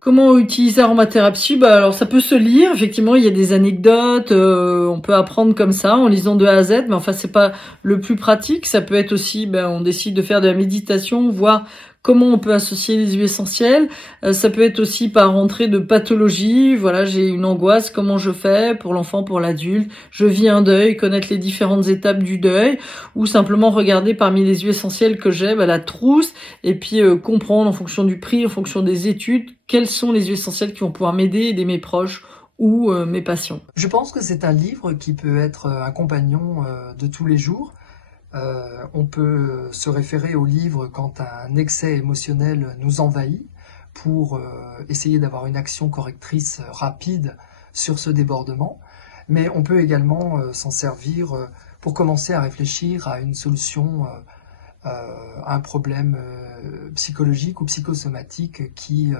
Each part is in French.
Comment utiliser aromathérapie? Bah, alors ça peut se lire, effectivement, il y a des anecdotes, on peut apprendre comme ça en lisant de A à Z, mais enfin c'est pas le plus pratique. Ça peut être aussi, ben, on décide de faire de la méditation, voir comment on peut associer les huiles essentielles. Ça peut être aussi par entrée de pathologie, voilà, j'ai une angoisse, comment je fais pour l'enfant, pour l'adulte? Je vis un deuil, connaître les différentes étapes du deuil ou simplement regarder parmi les huiles essentielles que j'ai, bah, la trousse et puis comprendre en fonction du prix, en fonction des études, quelles sont les huiles essentielles qui vont pouvoir m'aider, aider mes proches ou mes patients. Je pense que c'est un livre qui peut être un compagnon de tous les jours. On peut se référer au livre quand un excès émotionnel nous envahit pour essayer d'avoir une action correctrice rapide sur ce débordement. Mais on peut également s'en servir pour commencer à réfléchir à une solution à un problème psychologique ou psychosomatique qui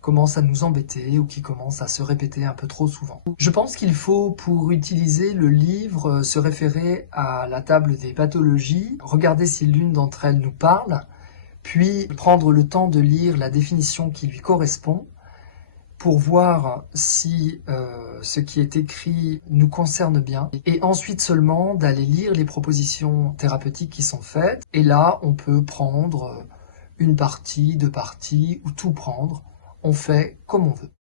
commence à nous embêter ou qui commence à se répéter un peu trop souvent. Je pense qu'il faut, pour utiliser le livre, se référer à la table des pathologies, regarder si l'une d'entre elles nous parle, puis prendre le temps de lire la définition qui lui correspond pour voir si ce qui est écrit nous concerne bien, et ensuite seulement d'aller lire les propositions thérapeutiques qui sont faites. Et là, on peut prendre une partie, deux parties, ou tout prendre. On fait comme on veut.